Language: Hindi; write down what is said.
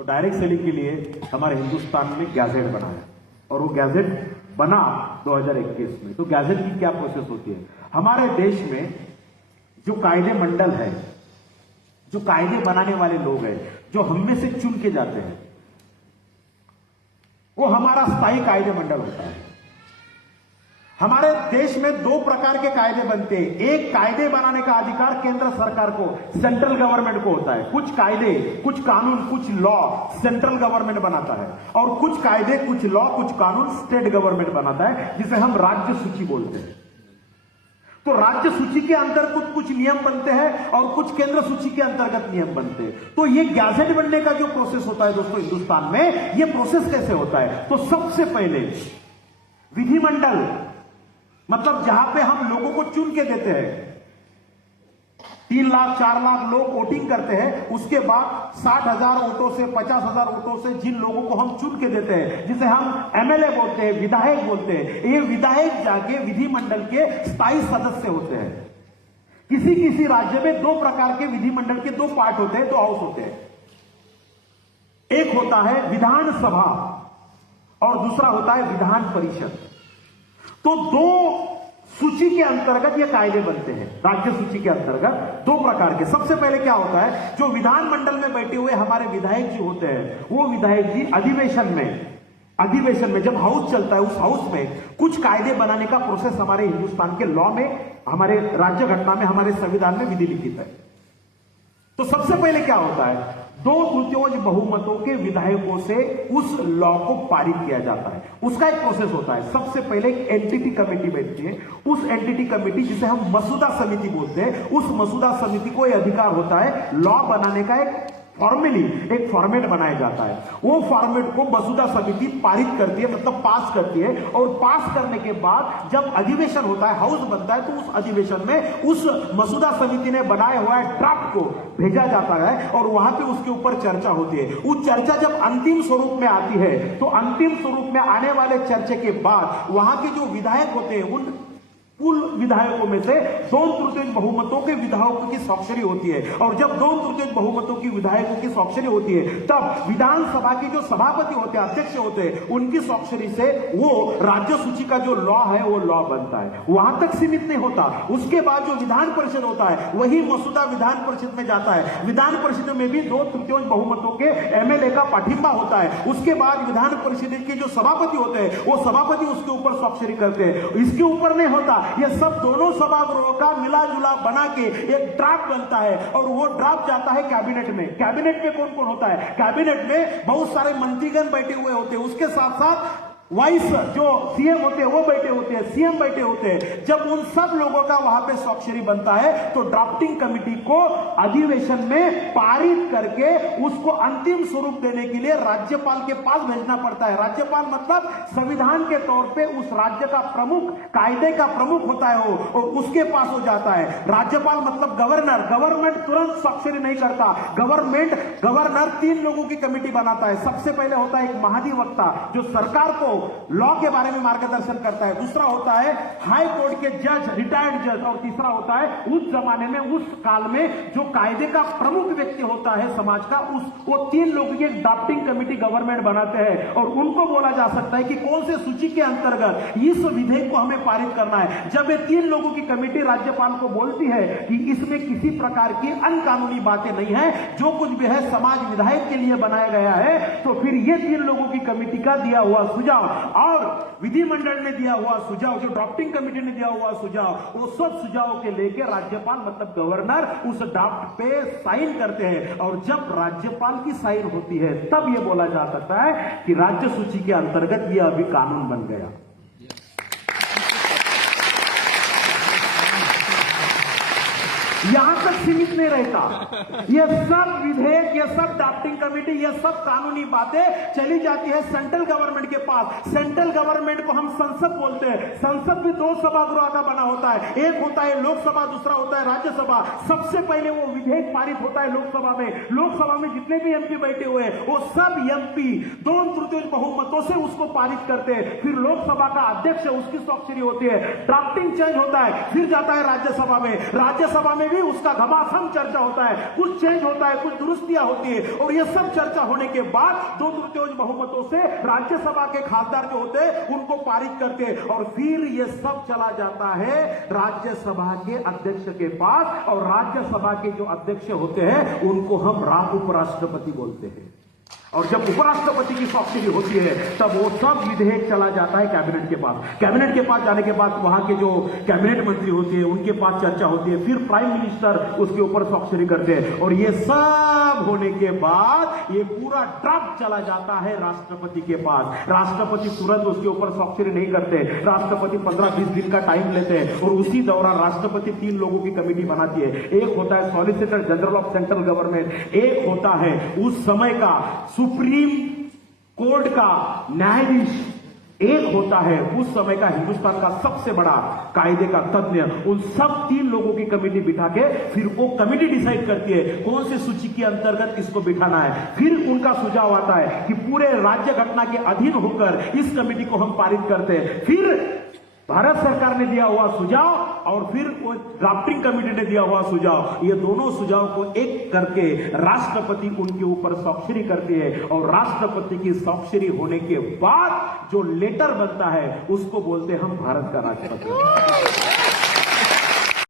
तो डायरेक्ट सेलिंग के लिए हमारे हिंदुस्तान में गैजेट बना है और वो गैजेट बना 2021 में। तो गैजेट की क्या प्रोसेस होती है? हमारे देश में जो कायदे मंडल है, जो कायदे बनाने वाले लोग हैं, जो हम में से चुन के जाते हैं, वो हमारा स्थायी कायदे मंडल होता है। हमारे देश में दो प्रकार के कायदे बनते हैं। एक, कायदे बनाने का अधिकार केंद्र सरकार को, सेंट्रल गवर्नमेंट को होता है। कुछ कायदे, कुछ कानून, कुछ लॉ सेंट्रल गवर्नमेंट बनाता है, और कुछ कायदे, कुछ लॉ, कुछ कानून स्टेट गवर्नमेंट बनाता है, जिसे हम राज्य सूची बोलते हैं। तो राज्य सूची के अंतर्गत कुछ नियम बनते हैं और कुछ केंद्र सूची के अंतर्गत नियम बनते हैं। तो ये गैजेट बनने का जो प्रोसेस होता है दोस्तों हिंदुस्तान में, ये प्रोसेस कैसे होता है? तो सबसे पहले विधिमंडल, मतलब जहां पे हम लोगों को चुन के देते हैं, 3 लाख 4 लाख लोग वोटिंग करते हैं, उसके बाद 60,000 वोटों से, 50,000 वोटों से जिन लोगों को हम चुन के देते हैं, जिसे हम एमएलए बोलते हैं, विधायक बोलते हैं, ये विधायक जाके विधिमंडल के स्थायी सदस्य होते हैं। किसी किसी राज्य में दो प्रकार के विधिमंडल के दो पार्ट होते हैं, दो हाउस होते हैं। एक होता है विधानसभा और दूसरा होता है विधान परिषद। तो दो सूची के अंतर्गत ये कायदे बनते हैं। राज्य सूची के अंतर्गत दो प्रकार के। सबसे पहले क्या होता है, जो विधानमंडल में बैठे हुए हमारे विधायक जी होते हैं, वो विधायक जी अधिवेशन में जब हाउस चलता है, उस हाउस में कुछ कायदे बनाने का प्रोसेस हमारे हिंदुस्तान के लॉ में, हमारे राज्य घटना में, हमारे संविधान में विधि लिखित है। तो सबसे पहले क्या होता है, 2/3 बहुमतों के विधायकों से उस लॉ को पारित किया जाता है। उसका एक प्रोसेस होता है। सबसे पहले एक एंटिटी कमेटी बैठती है। उस एंटिटी कमेटी, जिसे हम मसूदा समिति बोलते हैं, उस मसूदा समिति को यह अधिकार होता है लॉ बनाने का, एक फॉर्मेट बनाया जाता है। वो फॉर्मेट को मसूदा समिति पारित करती है, मतलब पास करती है, और पास करने के बाद जब अधिवेशन होता है, हाउस बनता है, तो उस अधिवेशन में उस मसूदा समिति ने बनाया हुआ ड्राफ्ट को भेजा जाता है और वहां पे उसके ऊपर चर्चा होती है। वो चर्चा जब अंतिम स्वरूप में आती है, तो अंतिम स्वरूप में आने वाले चर्चा के बाद वहां के जो विधायक होते हैं, उन कुल विधायकों में से 2/3 बहुमतों के विधायकों की स्वाक्षरी होती है। और जब 2/3 बहुमतों की विधायकों की स्वाक्षरी होती है, तब विधानसभा के जो सभापति होते हैं, अध्यक्ष होते हैं, उनकी स्वाक्षरी से वो राज्य सूची का जो लॉ है, वो लॉ बनता है। वहां तक सीमित नहीं होता। उसके बाद जो विधान परिषद होता है, वही मसूदा विधान परिषद में जाता है। विधान परिषद में भी 2/3 बहुमतों के एमएलए का पाठिंबा होता है। उसके बाद विधान परिषद के जो सभापति होते हैं, वो सभापति उसके ऊपर स्वाक्षरी करते हैं। इसके ऊपर नहीं होता, ये सब दोनों सभागृहों का मिला जुला बना के एक ड्राफ्ट बनता है, और वो ड्राफ्ट जाता है कैबिनेट में। कैबिनेट में कौन कौन होता है? कैबिनेट में बहुत सारे मंत्रीगण बैठे हुए होते हैं। उसके साथ साथ वाइस जो सीएम होते हैं वो बैठे होते हैं, सीएम बैठे होते हैं। जब उन सब लोगों का वहां पे स्वाक्षरी बनता है, तो ड्राफ्टिंग कमेटी को अधिवेशन में पारित करके उसको अंतिम स्वरूप देने के लिए राज्यपाल के पास भेजना पड़ता है। राज्यपाल मतलब संविधान के तौर पे उस राज्य का प्रमुख, कायदे का प्रमुख होता है वो, और उसके पास हो जाता है। राज्यपाल मतलब गवर्नर। गवर्नमेंट तुरंत स्वाक्षरी नहीं करता। गवर्नर 3 लोगों की कमेटी बनाता है। सबसे पहले होता है एक महाधिवक्ता, जो सरकार को लॉ के बारे में मार्गदर्शन करता है। दूसरा होता है हाई कोर्ट के जज, रिटायर्ड जज, और तीसरा होता है उस जमाने में, उस काल में जो कायदे का प्रमुख व्यक्ति होता है समाज का, वो 3 लोगों की एक ड्राफ्टिंग कमेटी गवर्नमेंट बनाते हैं। और उनको बोला जा सकता है कि कौन से सूची के अंतर्गत इस विधेयक को हमें पारित करना है। जब ये 3 लोगों की कमेटी राज्यपाल को बोलती है कि इसमें किसी प्रकार की अनकानूनी बातें नहीं है, जो कुछ भी है समाज विधायक के लिए बनाया गया है, तो फिर ये 3 लोगों की कमेटी का दिया हुआ सुझाव और विधिमंडल ने दिया हुआ सुझाव, जो ड्राफ्टिंग कमेटी ने दिया हुआ सुझाव, वो सब सुझावों के लेकर राज्यपाल मतलब गवर्नर उस ड्राफ्ट पे साइन करते हैं। और जब राज्यपाल की साइन होती है, तब यह बोला जा सकता है कि राज्य सूची के अंतर्गत यह अभी कानून बन गया। यहां तक सीमित नहीं रहता। ये सब विधेयक, ये सब ड्राफ्टिंग कमेटी, ये सब कानूनी बातें चली जाती है सेंट्रल गवर्नमेंट के पास। सेंट्रल गवर्नमेंट को हम संसद बोलते हैं। संसद भी 2 सभागृह का बना होता है। एक होता है लोकसभा, दूसरा होता है राज्यसभा। सबसे पहले वो विधेयक पारित होता है लोकसभा में। लोकसभा में जितने भी एमपी बैठे हुए हैं, वो सब एमपी 2/3 बहुमतों से उसको पारित करते हैं। फिर लोकसभा का अध्यक्ष है, उसकी स्वाक्षरी होती है। ड्राफ्टिंग चेंज होता है, फिर जाता है राज्यसभा में। राज्यसभा में भी उसका लबासम चर्चा होता है, कुछ चेंज होता है, कुछ दुरुस्तियां होती है, और ये सब चर्चा होने के बाद 2/3 बहुमतों से राज्यसभा के खासदार जो होते हैं उनको पारित करते हैं, और फिर ये सब चला जाता है राज्यसभा के अध्यक्ष के पास, और राज्यसभा के जो अध्यक्ष होते हैं उनको हम उपराष्ट्रपति बोलते हैं। और जब उपराष्ट्रपति की स्वाक्षरी होती है तब वो सब विधेयक चला जाता है कैबिनेट के पास। कैबिनेट के पास जाने के बाद वहां के जो कैबिनेट मंत्री होते हैं उनके पास चर्चा होती है, फिर प्राइम मिनिस्टर उसके ऊपर स्वाक्षरी करते हैं, और ये सब होने के बाद ये पूरा ड्राफ्ट चला जाता है राष्ट्रपति के पास। राष्ट्रपति तुरंत उसके ऊपर स्वाक्षरी नहीं करते, राष्ट्रपति 15-20 दिन का टाइम लेते हैं, और उसी दौरान राष्ट्रपति 3 लोगों की कमेटी बनाती है। एक होता है solicitor general of central government, एक होता है उस समय का सुप्रीम कोर्ट का न्यायाधीश, एक होता है उस समय का हिंदुस्तान का सबसे बड़ा कायदे का तज्ञ। उन सब 3 लोगों की कमेटी बिठा के फिर वो कमेटी डिसाइड करती है कौन से सूची के अंतर्गत इसको बिठाना है। फिर उनका सुझाव आता है कि पूरे राज्य घटना के अधीन होकर इस कमेटी को हम पारित करते हैं। फिर भारत सरकार ने दिया हुआ सुझाव और फिर वो ड्राफ्टिंग कमेटी ने दिया हुआ सुझाव, ये दोनों सुझाव को एक करके राष्ट्रपति उनके ऊपर स्वाक्षरी करती है, और राष्ट्रपति की स्वाक्षरी होने के बाद जो लेटर बनता है उसको बोलते हैं हम भारत का राष्ट्रपति।